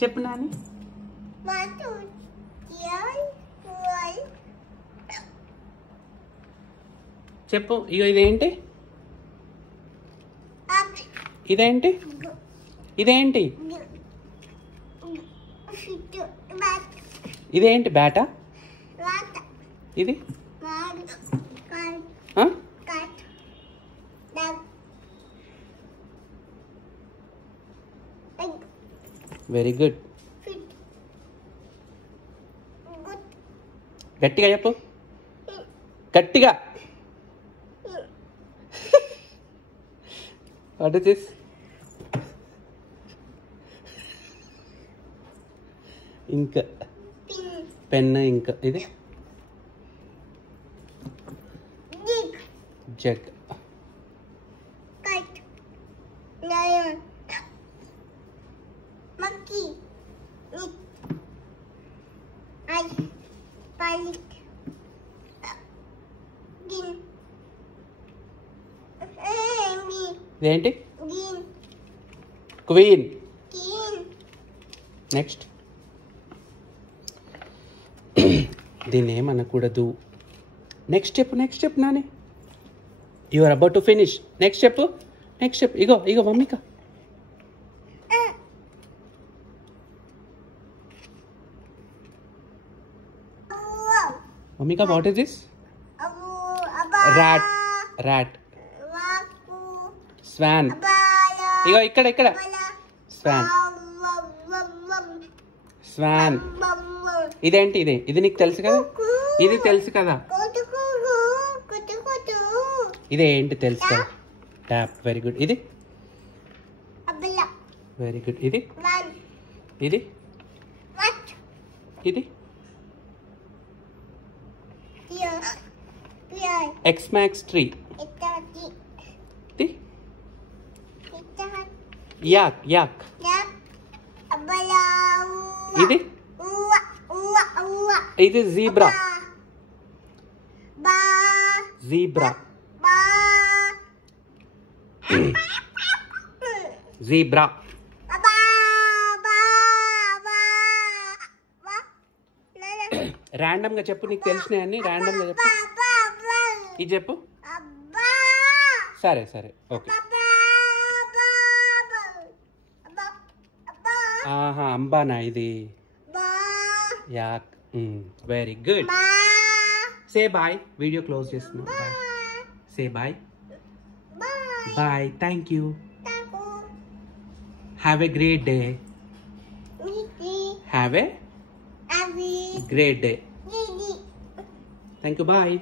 చెప్పు నాని. చెప్పు. ఇగో ఇదేంటి? ఇదేంటి? ఇదేంటి? ఇదేంటి? బ్యాటా? ఇది వెరీ గుడ్. గట్టిగా చెప్పు. గట్టిగా. What is this? ఇంకా పెన్. ఇంకా ఇది జగ్. ఇదేంటి? క్వీన్. నెక్స్ట్. దీన్ని ఏమనకూడదు. నెక్స్ట్ చెప్పు. నెక్స్ట్ చెప్పు Nani. You are about to finish. Next చెప్పు. నెక్స్ట్ చెప్పు. ఇగో ఇగో మమ్మిక. మమ్మిక, what is this? rat. rat. swan. ఇగో ఇక్కడ ఇక్కడ. swan. swan. ఇదేంటి? ఇది నీకు తెలుసు కదా. ఇది తెలుసు కదా. ఇదేంటి తెలుసు కదా. ట్యాప్. Very good. ఇది వెరీ గుడ్. ఇది ఇది ఇది ఎక్స్మాక్స్ ట్రీ. యాక్. యాక్. ఇది ఇది జీబ్రా. జీబ్రా. జీబ్రా. ర్యాండమ్ గా చెప్పు. నీకు తెలిసినాయన్ని ర్యాండమ్ గా చెప్పు. ఇది చెప్పు. సరే సరే ఓకే. ఆహా, అంబానా ఇది. Yuck. Very good. Say bye. Video close చేస్తున్నా. Bye. Say bye. Bye. Thank you. Have a great day. Have a great day. Thank you. Bye.